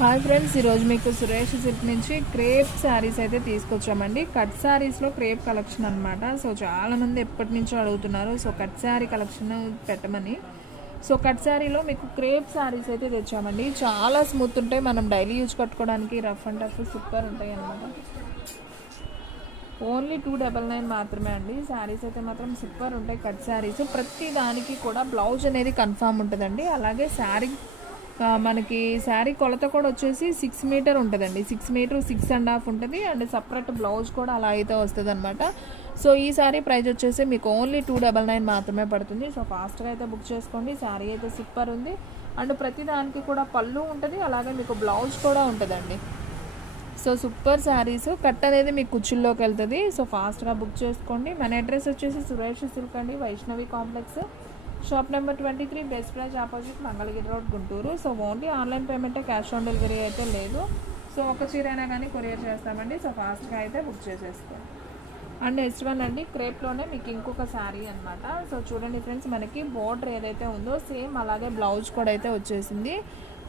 Hi friends, ఈరోజు మీకు Suresh silk నుంచి క్రేప్ శారీస్ అయితే తీసుకొచ్చామండి. కట్ శారీస్లో క్రేప్ కలెక్షన్ అనమాట. సో చాలామంది ఎప్పటి నుంచో అడుగుతున్నారు సో కట్ శారీ కలెక్షన్ పెట్టమని. సో కట్ శారీలో మీకు క్రేప్ శారీస్ అయితే తెచ్చామండి. చాలా స్మూత్ ఉంటాయి, మనం డైలీ యూజ్ కట్టుకోవడానికి రఫ్ అండ్ టఫ్ సూపర్ ఉంటాయి అన్నమాట. ఓన్లీ 299 మాత్రమే అండి. శారీస్ అయితే మాత్రం సూపర్ ఉంటాయి కట్ శారీస్. ప్రతి దానికి కూడా బ్లౌజ్ అనేది కన్ఫామ్ ఉంటుందండి. అలాగే శారీ మనకి శారీ కొలత కూడా వచ్చేసి 6 మీటర్ ఉంటుందండి. 6 మీటర్ 6.5 ఉంటుంది. అండ్ సపరేట్ బ్లౌజ్ కూడా అలా అయితే వస్తుంది అనమాట. సో ఈ శారీ ప్రైస్ వచ్చేసి మీకు ఓన్లీ 299 మాత్రమే పడుతుంది. సో ఫాస్ట్గా అయితే బుక్ చేసుకోండి. శారీ అయితే సూపర్ ఉంది. అండ్ ప్రతి దానికి కూడా పళ్ళు ఉంటుంది, అలాగే మీకు బ్లౌజ్ కూడా ఉంటుందండి. So super saris. కట్ అనేది మీకు కుచ్చుల్లోకి వెళ్తుంది. సో ఫాస్ట్గా బుక్ చేసుకోండి. మన అడ్రస్ వచ్చేసి సురేష్ సిల్క్ అండి, Vaishnavi complex, shop number 23, best price opposite, Mangalagiri road, Guntur. So only online పేమెంటే, క్యాష్ ఆన్ డెలివరీ అయితే లేదు. సో ఒక చీర అయినా కానీ కొరియర్ చేస్తామండి. సో ఫాస్ట్గా అయితే బుక్ చేసేసుకోండి. అండ్ నెక్స్ట్ వన్ అండి, క్రేప్లోనే మీకు ఇంకొక శారీ అనమాట. సో చూడండి ఫ్రెండ్స్, మనకి బోర్డర్ ఏదైతే ఉందో సేమ్ అలాగే బ్లౌజ్ కూడా అయితే వచ్చేసింది.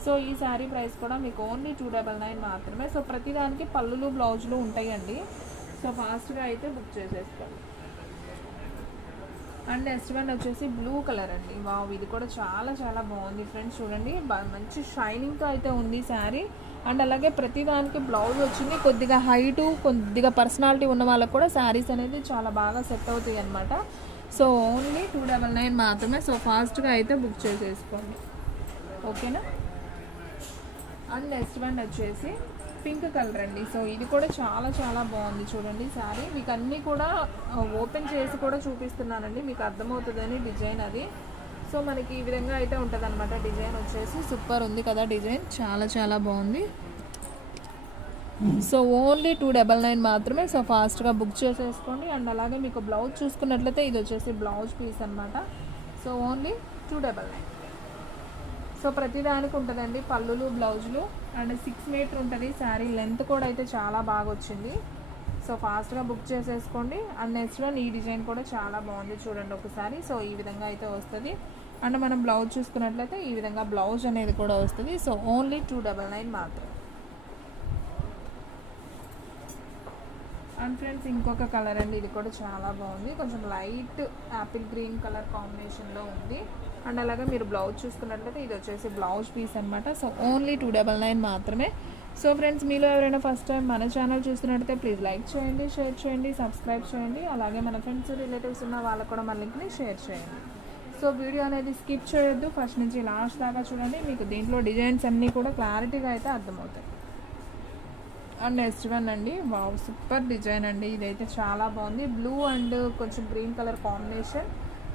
సో ఈ శారీ ప్రైస్ కూడా మీకు ఓన్లీ 299 మాత్రమే. సో ప్రతిదానికి పళ్ళులు బ్లౌజులు ఉంటాయండి. సో ఫాస్ట్గా అయితే బుక్ చేసేసుకోండి. అండ్ నెక్స్ట్ వన్ వచ్చేసి బ్లూ కలర్ అండి. వావ్, ఇది కూడా చాలా చాలా బాగుంది ఫ్రెండ్స్. చూడండి, మంచి షైనింగ్తో అయితే ఉంది శారీ. అండ్ అలాగే ప్రతిదానికి బ్లౌజ్ వచ్చింది. కొద్దిగా హైటు, కొద్దిగా పర్సనాలిటీ ఉన్న వాళ్ళకి కూడా శారీస్ అనేది చాలా బాగా సెట్ అవుతాయి అనమాట. సో ఓన్లీ 299 మాత్రమే. సో ఫాస్ట్గా అయితే బుక్ చేసేసుకోండి, ఓకేనా. అండ్ నెక్స్ట్ వన్ వచ్చేసి పింక్ కలర్ అండి. సో ఇది కూడా చాలా చాలా బాగుంది. చూడండి శారీ మీకు అన్నీ కూడా ఓపెన్ చేసి కూడా చూపిస్తున్నానండి, మీకు అర్థమవుతుందని డిజైన్ అది. సో మనకి ఈ విధంగా అయితే ఉంటుంది అనమాట. డిజైన్ వచ్చేసి సూపర్ ఉంది కదా, డిజైన్ చాలా చాలా బాగుంది. సో ఓన్లీ 299 మాత్రమే. సో ఫాస్ట్గా బుక్ చేసేసుకోండి. అండ్ అలాగే మీకు బ్లౌజ్ చూసుకున్నట్లయితే ఇది వచ్చేసి బ్లౌజ్ పీస్ అనమాట. So only 299. సో ప్రతిదానికి ఉంటుందండి పళ్ళులు బ్లౌజులు. అండ్ 6 మీటర్ ఉంటుంది. శారీ లెంత్ కూడా అయితే చాలా బాగా వచ్చింది. సో ఫాస్ట్గా బుక్ చేసేసుకోండి. అండ్ నెక్స్ట్ వన్ ఈ డిజైన్ కూడా చాలా బాగుంది, చూడండి ఒకసారి. సో ఈ విధంగా అయితే వస్తుంది. అండ్ మనం బ్లౌజ్ చూసుకున్నట్లయితే ఈ విధంగా బ్లౌజ్ అనేది కూడా వస్తుంది. సో ఓన్లీ 299 మాత్రం. అండ్ ఫ్రెండ్స్ ఇంకొక కలర్ అండి, ఇది కూడా చాలా బాగుంది. కొంచెం లైట్ యాపిల్ గ్రీన్ కలర్ కాంబినేషన్లో ఉంది. అండ్ అలాగే మీరు బ్లౌజ్ చూసుకున్నట్లయితే ఇది వచ్చేసి బ్లౌజ్ పీస్ అనమాట. సో ఓన్లీ 299 మాత్రమే. సో ఫ్రెండ్స్, మీలో ఎవరైనా ఫస్ట్ టైం మన ఛానల్ చూస్తున్నట్టయితే ప్లీజ్ లైక్ చేయండి, షేర్ చేయండి, సబ్స్క్రైబ్ చేయండి. అలాగే మన ఫ్రెండ్స్ రిలేటివ్స్ ఉన్న వాళ్ళకు కూడా మన లింక్ని షేర్ చేయండి. సో వీడియో అనేది స్కిప్ చేయొద్దు, ఫస్ట్ నుంచి లాస్ట్ దాకా చూడండి. మీకు దీంట్లో డిజైన్స్ అన్నీ కూడా క్లారిటీగా అయితే అర్థమవుతాయి. అండ్ నెక్స్ట్ వన్ అండి, వావ్ సూపర్ డిజైన్ అండి. ఇదైతే చాలా బాగుంది. బ్లూ అండ్ కొంచెం గ్రీన్ కలర్ కాంబినేషన్.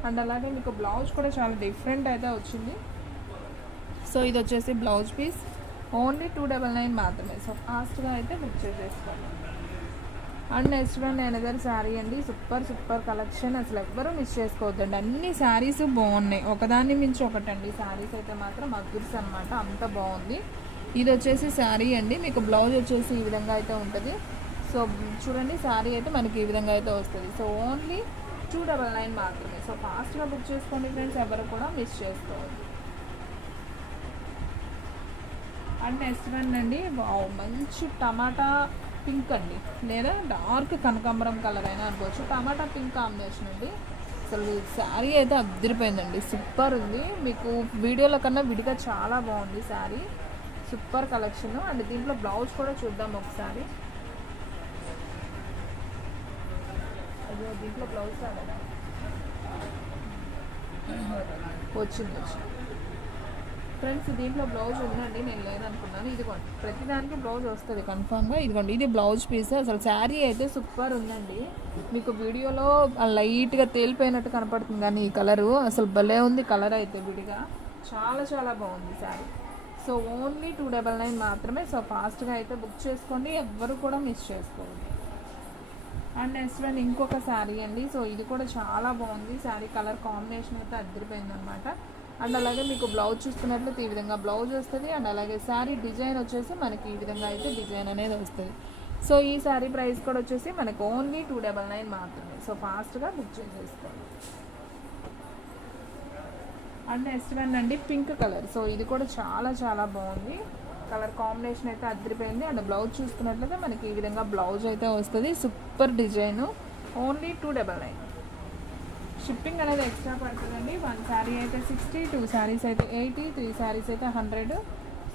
అండ్ అలాగే మీకు బ్లౌజ్ కూడా చాలా డిఫరెంట్ అయితే వచ్చింది. సో ఇది వచ్చేసి బ్లౌజ్ పీస్. ఓన్లీ 299 మాత్రమే. సో ఫాస్ట్గా అయితే బుక్ చేసేసుకోండి. And next one another sari అండి. సూపర్ సూపర్ కలెక్షన్, అసలు ఎవ్వరూ మిస్ చేసుకోవద్దండి. అన్ని శారీస్ బాగున్నాయి, ఒకదాన్ని మించి ఒకటండి. శారీస్ అయితే మాత్రం అద్భుతం అనమాట, అంత బాగుంది. ఇది వచ్చేసి శారీ అండి. మీకు బ్లౌజ్ వచ్చేసి ఈ విధంగా అయితే ఉంటుంది. సో చూడండి, శారీ అయితే మనకి ఈ విధంగా అయితే వస్తుంది. సో ఓన్లీ 299 మాత్రమే. సో ఫాస్ట్గా బుక్ చేసుకోండి ఫ్రెండ్స్, ఎవరు కూడా మిస్ చేసుకోవద్దు. అండ్ నెక్స్ట్ వన్ అండి, వావ్ మంచి టమాటా పింక్ అండి, లేదా డార్క్ కనకాంబరం కలర్ అయినా అనుకోవచ్చు. టమాటా పింక్ కాంబినేషన్ అండి. అసలు శారీ అయితే అదిరిపోయిందండి, సూపర్ ఉంది. మీకు వీడియోలో కన్నా విడిగా చాలా బాగుంది శారీ. Super collection. అండ్ దీంట్లో బ్లౌజ్ కూడా చూద్దాం ఒకసారి. అయ్యో, దీంట్లో బ్లౌజ్ రాలేదా? వచ్చింది ఫ్రెండ్స్, దీంట్లో బ్లౌజ్ ఉందండి, నేను లేదనుకున్నాను. ఇదిగోండి, ప్రతిదానికి బ్లౌజ్ వస్తుంది కన్ఫామ్గా. ఇదిగోండి, ఇది బ్లౌజ్ పీస్. అసలు శారీ అయితే సూపర్ ఉందండి. మీకు వీడియోలో లైట్గా తేలిపోయినట్టు కనపడుతుంది, కానీ ఈ కలరు అసలు భలే ఉంది. కలర్ అయితే విడిగా చాలా చాలా బాగుంది శారీ. సో ఓన్లీ 299 మాత్రమే. సో ఫాస్ట్గా అయితే బుక్ చేసుకోండి, ఎవ్వరు కూడా మిస్ చేసుకోండి. అండ్ నెక్స్ట్ వన్ ఇంకొక శారీ అండి. సో ఇది కూడా చాలా బాగుంది. శారీ కలర్ కాంబినేషన్ అయితే అదిరిపోయింది అనమాట. అండ్ అలాగే మీకు బ్లౌజ్ చూసుకున్నట్లయితే ఈ విధంగా బ్లౌజ్ వస్తుంది. అండ్ అలాగే శారీ డిజైన్ వచ్చేసి మనకి ఈ విధంగా అయితే డిజైన్ అనేది వస్తుంది. సో ఈ శారీ ప్రైస్ కూడా వచ్చేసి మనకు ఓన్లీ 299 మాత్రమే. సో ఫాస్ట్గా బుక్ చేసేసుకోండి. అండ్ నెక్స్ట్ వన్ అండి పింక్ కలర్. సో ఇది కూడా చాలా చాలా బాగుంది. కలర్ కాంబినేషన్ అయితే అదిరిపోయింది. అండ్ బ్లౌజ్ చూసుకున్నట్లయితే మనకి ఈ విధంగా బ్లౌజ్ అయితే వస్తుంది. Super design, only 299. షిప్పింగ్ అనేది ఎక్స్ట్రా పడుతుందండి. 1 శారీ అయితే 60, 2 శారీస్ అయితే 80, 3 శారీస్ అయితే 100.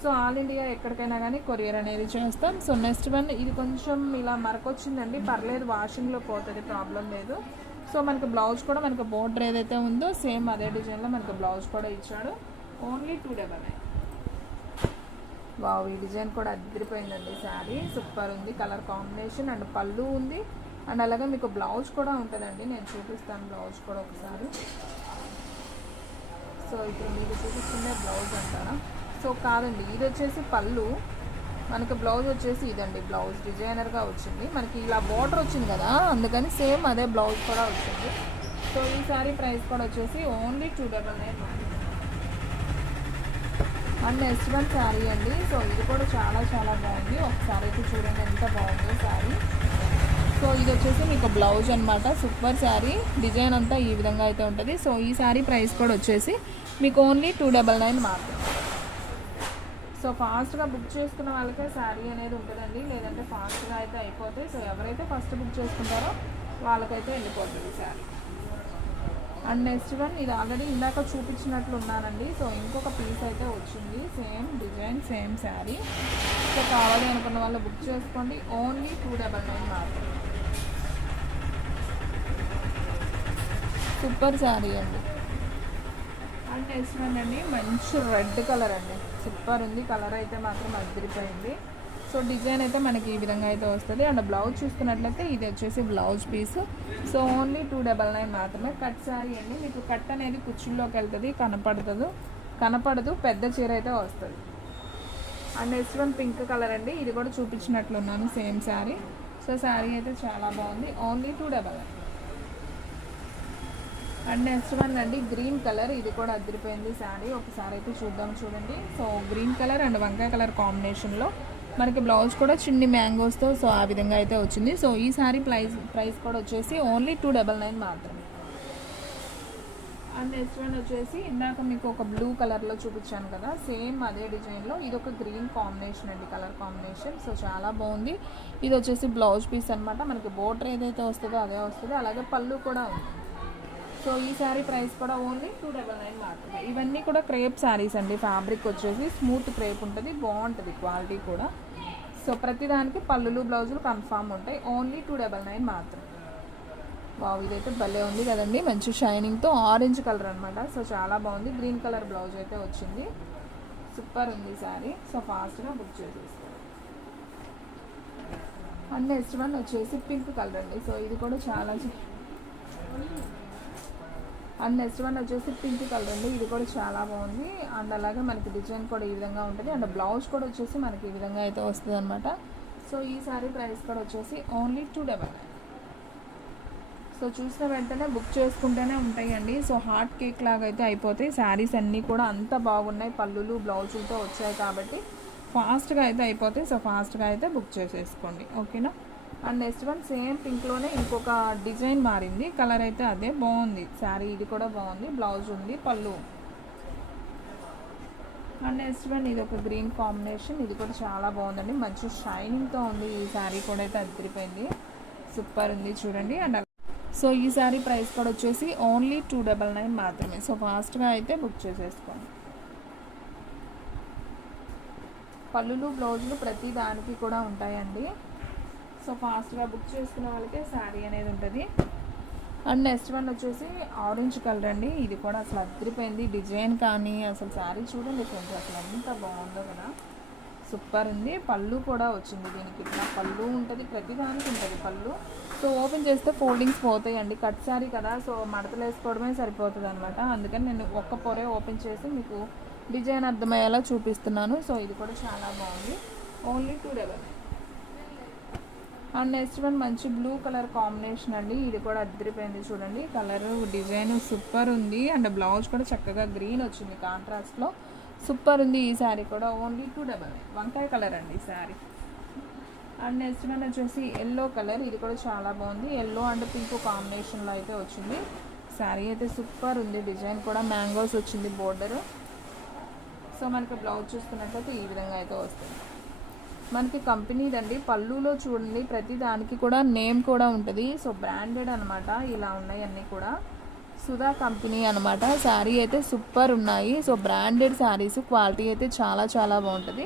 సో ఆల్ ఇండియా ఎక్కడికైనా కానీ కొరియర్ అనేది చేస్తాం. సో నెక్స్ట్ వన్, ఇది కొంచెం ఇలా మరకొచ్చిందండి, పర్లేదు, వాషింగ్లో పోతుంది, ప్రాబ్లం లేదు. సో మనకి బ్లౌజ్ కూడా మనకి బోర్డర్ ఏదైతే ఉందో సేమ్ అదే డిజైన్లో మనకి బ్లౌజ్ కూడా ఇచ్చాడు. ఓన్లీ 299. వావ్, ఈ డిజైన్ కూడా అదిరిపోయిందండి. శారీ సూపర్ ఉంది, కలర్ కాంబినేషన్ అండ్ పళ్ళు ఉంది. అండ్ అలాగే మీకు బ్లౌజ్ కూడా ఉంటుందండి. నేను చూపిస్తాను బ్లౌజ్ కూడా ఒకసారి. సో ఇప్పుడు మీకు చూపిస్తుందే బ్లౌజ్ అంటారా? సో కాదండి, ఇది వచ్చేసి పళ్ళు, మనకి బ్లౌజ్ వచ్చేసి ఇదండి. బ్లౌజ్ డిజైనర్గా వచ్చింది, మనకి ఇలా బోర్డర్ వచ్చింది కదా, అందుకని సేమ్ అదే బ్లౌజ్ కూడా వచ్చింది. సో ఈ శారీ ప్రైస్ కూడా వచ్చేసి only 299. And next one sari అండి. సో ఇది కూడా చాలా చాలా బాగుంది. ఒకసారి అయితే చూడండి ఎంత బాగుంది శారీ. సో ఇది వచ్చేసి మీకు బ్లౌజ్ అనమాట. సూపర్ శారీ, డిజైన్ అంతా ఈ విధంగా అయితే ఉంటుంది. సో ఈ శారీ ప్రైస్ కూడా వచ్చేసి మీకు ఓన్లీ 299 మాత్రమే. సో ఫాస్ట్గా బుక్ చేసుకున్న వాళ్ళకే శారీ అనేది ఉంటుందండి, లేదంటే ఫాస్ట్గా అయితే అయిపోతాయి. సో ఎవరైతే ఫస్ట్ బుక్ చేసుకుంటారో వాళ్ళకైతే వెళ్ళిపోతుంది శారీ. అండ్ నెక్స్ట్ వన్, ఇది ఆల్రెడీ ఇందాక చూపించినట్లు ఉన్నానండి. సో ఇంకొక పీస్ అయితే వచ్చింది, same design same sari. So కావాలి అనుకున్న వాళ్ళు బుక్ చేసుకోండి, ఓన్లీ 299 మాత్రమే. సూపర్ శారీ అండి. అండ్ నెక్స్ట్ వన్ అండి, మంచి రెడ్ కలర్ అండి, సూపర్ ఉంది. కలర్ అయితే మాత్రం అదిరిపోయింది. సో డిజైన్ అయితే మనకి ఈ విధంగా అయితే వస్తుంది. అండ్ బ్లౌజ్ చూసుకున్నట్లయితే ఇది వచ్చేసి బ్లౌజ్ పీస్. సో ఓన్లీ 299 మాత్రమే. కట్ శారీ అండి, మీకు కట్ అనేది కుర్చీల్లోకి వెళ్తుంది, కనపడదు, పెద్ద చీర అయితే వస్తుంది. And next one pink colour అండి, ఇది కూడా చూపించినట్లున్నాను సేమ్ శారీ. సో శారీ అయితే చాలా బాగుంది, ఓన్లీ 299. అండ్ నెక్స్ట్ వన్ అండి, గ్రీన్ కలర్, ఇది కూడా అదిరిపోయింది శారీ. ఒకసారి అయితే చూద్దాం, చూడండి. సో గ్రీన్ కలర్ అండ్ వంకాయ కలర్ కాంబినేషన్లో మనకి బ్లౌజ్ కూడా చిన్ని మ్యాంగోస్తో సో ఆ విధంగా అయితే వచ్చింది. సో ఈ శారీ ప్రైస్ కూడా వచ్చేసి ఓన్లీ 299 మాత్రమే. అండ్ నెక్స్ట్ వన్ వచ్చేసి ఇందాక మీకు ఒక బ్లూ కలర్లో చూపించాను కదా, సేమ్ అదే డిజైన్లో ఇది ఒక గ్రీన్ కాంబినేషన్ అండి, కలర్ కాంబినేషన్. సో చాలా బాగుంది. ఇది వచ్చేసి బ్లౌజ్ పీస్ అనమాట, మనకి బోర్డర్ ఏదైతే వస్తుందో అదే వస్తుంది, అలాగే పళ్ళు కూడా ఉంది. సో ఈ శారీ ప్రైస్ కూడా ఓన్లీ 299 మాత్రమే. ఇవన్నీ కూడా క్రేప్ శారీస్ అండి, ఫ్యాబ్రిక్ వచ్చేసి స్మూత్ క్రేప్ ఉంటుంది, బాగుంటుంది క్వాలిటీ కూడా. సో ప్రతిదానికి పళ్ళులు బ్లౌజులు కన్ఫామ్ ఉంటాయి, ఓన్లీ 299 మాత్రమే. వావ్, ఇదైతే భలే ఉంది కదండి, మంచి షైనింగ్తో ఆరెంజ్ కలర్ అనమాట. సో చాలా బాగుంది. గ్రీన్ కలర్ బ్లౌజ్ అయితే వచ్చింది, సూపర్ ఉంది శారీ. సో ఫాస్ట్గా బుక్ చేసేసుకోండి. అండ్ నెక్స్ట్ వన్ వచ్చేసి పింక్ కలర్ అండి. సో ఇది కూడా చాలా అండ్ నెక్స్ట్ వన్ వచ్చేసి పింక్ కలర్ అండి, ఇది కూడా చాలా బాగుంది. అండ్ అలాగే మనకి డిజైన్ కూడా ఈ విధంగా ఉంటుంది. అండ్ బ్లౌజ్ కూడా వచ్చేసి మనకి ఈ విధంగా అయితే వస్తుంది అనమాట. సో ఈ సారీ ప్రైస్ కూడా వచ్చేసి ఓన్లీ 299. సో చూసిన వెంటనే బుక్ చేసుకుంటేనే ఉంటాయండి. సో హాట్ కేక్ లాగా అయితే అయిపోతాయి. శారీస్ అన్నీ కూడా అంత బాగున్నాయి, పళ్ళులు బ్లౌజులతో వచ్చాయి కాబట్టి ఫాస్ట్గా అయితే అయిపోతాయి. సో ఫాస్ట్గా అయితే బుక్ చేసేసుకోండి, ఓకేనా. అండ్ నెక్స్ట్ వన్ సేమ్ పింక్లోనే ఇంకొక డిజైన్ మారింది, కలర్ అయితే అదే, బాగుంది శారీ. ఇది కూడా బాగుంది, బ్లౌజ్ ఉంది, పళ్ళు. అండ్ నెక్స్ట్ వన్ ఇది ఒక గ్రీన్ కాంబినేషన్, ఇది కూడా చాలా బాగుందండి, మంచి షైనింగ్తో ఉంది. ఈ శారీ కూడా అయితే అదిరిపోయింది, సూపర్ ఉంది చూడండి. అండ్ సో ఈ శారీ ప్రైస్ కూడా వచ్చేసి ఓన్లీ 299 మాత్రమే. సో ఫాస్ట్గా అయితే బుక్ చేసేసుకోండి. పళ్ళులు బ్లౌజులు ప్రతి దానికి కూడా ఉంటాయండి. సో ఫాస్ట్గా బుక్ చేసుకున్న వాళ్ళకే శారీ అనేది ఉంటుంది. అండ్ నెక్స్ట్ వన్ వచ్చేసి ఆరెంజ్ కలర్ అండి, ఇది కూడా అసలు అదిరిపోయింది. డిజైన్ కానీ అసలు శారీ చూడండి ఫ్రెండ్స్, అసలు ఎంత బాగుందో కదా, సూపర్ ఉంది. పళ్ళు కూడా వచ్చింది దీనికి, ఇట్లా పళ్ళు ఉంటుంది, ప్రతి దానికి ఉంటుంది పళ్ళు. సో ఓపెన్ చేస్తే ఫోల్డింగ్స్ పోతాయండి, కట్ శారీ కదా, సో మడతలు వేసుకోవడమే సరిపోతుంది అనమాట. అందుకని నేను ఒక్క పొరే ఓపెన్ చేసి మీకు డిజైన్ అర్థమయ్యేలా చూపిస్తున్నాను. సో ఇది కూడా చాలా బాగుంది, ఓన్లీ 299. అండ్ నెక్స్ట్ వన్ మంచి బ్లూ కలర్ కాంబినేషన్ అండి, ఇది కూడా అదిరిపోయింది చూడండి, కలర్ డిజైన్ సూపర్ ఉంది. అండ్ బ్లౌజ్ కూడా చక్కగా గ్రీన్ వచ్చింది కాంట్రాస్ట్లో, సూపర్ ఉంది. ఈ శారీ కూడా ఓన్లీ 299. వంకాయ కలర్ అండి ఈ శారీ. అండ్ నెక్స్ట్ వన్ వచ్చేసి ఎల్లో కలర్, ఇది కూడా చాలా బాగుంది, ఎల్లో అండ్ పింక్ కాంబినేషన్లో అయితే వచ్చింది. శారీ అయితే సూపర్ ఉంది, డిజైన్ కూడా మ్యాంగోస్ వచ్చింది బోర్డరు. సో మనకి బ్లౌజ్ చూసుకున్నట్లయితే ఈ విధంగా అయితే వస్తుంది. మనకి కంపెనీదండి. పళ్ళులో చూడండి ప్రతి దానికి కూడా నేమ్ కూడా ఉంటుంది. సో బ్రాండెడ్ అనమాట. ఇలా ఉన్నాయి అన్నీ కూడా. సుధా కంపెనీ అనమాట. శారీ అయితే సూపర్ ఉన్నాయి. సో బ్రాండెడ్ శారీస్ క్వాలిటీ అయితే చాలా చాలా బాగుంటుంది.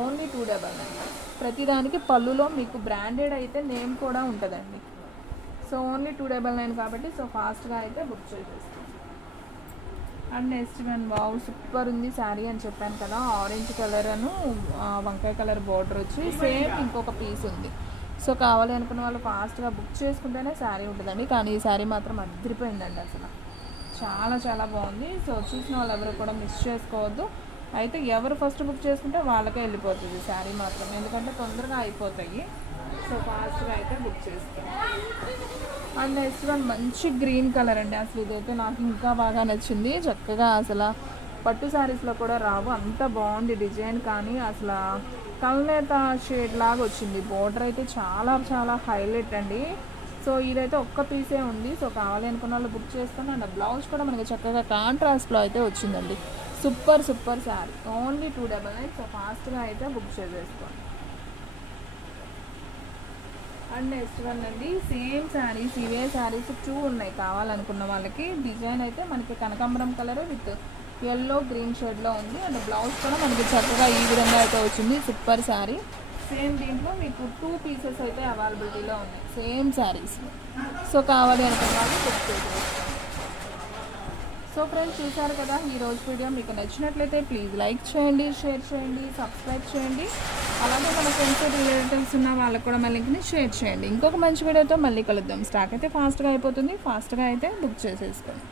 ఓన్లీ 299. ప్రతిదానికి పళ్ళులో మీకు బ్రాండెడ్ అయితే నేమ్ కూడా ఉంటుందండి. సో ఓన్లీ 299 కాబట్టి సో ఫాస్ట్గా అయితే బుక్ చేసేస్తాం. And next one wow super ఉంది శారీ అని చెప్పాను కదా. ఆరెంజ్ కలర్ అను వంకాయ కలర్ బార్డర్ వచ్చి సేమ్ ఇంకొక పీస్ ఉంది. సో కావాలి అనుకున్న వాళ్ళు ఫాస్ట్గా బుక్ చేసుకుంటేనే శారీ ఉంటుందండి. కానీ ఈ శారీ మాత్రం అదిరిపోయిందండి. అసలు చాలా చాలా బాగుంది. సో చూసిన వాళ్ళు ఎవరు కూడా మిస్ చేసుకోవద్దు. అయితే ఎవరు ఫస్ట్ బుక్ చేసుకుంటే వాళ్ళకే వెళ్ళిపోతుంది శారీ మాత్రం, ఎందుకంటే తొందరగా అయిపోతాయి. సో ఫాస్ట్గా అయితే బుక్ చేసుకోండి. అండ్ నెక్స్ట్ వన్ మంచి గ్రీన్ కలర్ అండి. అసలు ఇదైతే నాకు ఇంకా బాగా నచ్చింది. చక్కగా అసలు పట్టు శారీస్లో కూడా రావు, అంత బాగుంది డిజైన్. కానీ అసలు కల్నేత షేడ్ లాగా వచ్చింది. బోర్డర్ అయితే చాలా చాలా హైలైట్ అండి. సో ఇదైతే ఒక్క పీసే ఉంది. సో కావాలి అనుకున్న వాళ్ళు బుక్ చేస్తాను. అండ్ బ్లౌజ్ కూడా మనకి చక్కగా కాంట్రాస్ట్లో అయితే వచ్చిందండి. Super super sari. Only 299. So ఫాస్ట్గా అయితే బుక్ చేసేసుకోండి. అండ్ నెక్స్ట్ వన్ అండి సేమ్ శారీస్, ఇవే శారీస్ 2 ఉన్నాయి కావాలనుకున్న వాళ్ళకి. డిజైన్ అయితే మనకి కనకాంబరం కలర్ విత్ ఎల్లో గ్రీన్ షేడ్లో ఉంది. అండ్ బ్లౌజ్ కూడా మనకి చక్కగా ఈ విధంగా అయితే వచ్చింది. సూపర్ శారీ. సేమ్ దీంట్లో మీకు 2 పీసెస్ అయితే అవైలబిలిటీలో ఉన్నాయి సేమ్ శారీస్. సో కావాలి అనుకున్న వాళ్ళు బుక్ చేసేసుకోండి. సో ఫ్రెండ్స్ చూసారు కదా ఈ రోజు వీడియో. మీకు నచ్చినట్లయితే ప్లీజ్ లైక్ చేయండి, షేర్ చేయండి, సబ్స్క్రైబ్ చేయండి. అలాగే మన ఫ్రెండ్స్ రిలేటివ్స్ ఉన్న వాళ్ళకు కూడా మన లింక్ని షేర్ చేయండి. ఇంకొక మంచి వీడియోతో మళ్ళీ కలుద్దాం. స్టాక్ అయితే ఫాస్ట్గా అయిపోతుంది. ఫాస్ట్గా అయితే బుక్ చేసేసుకోండి.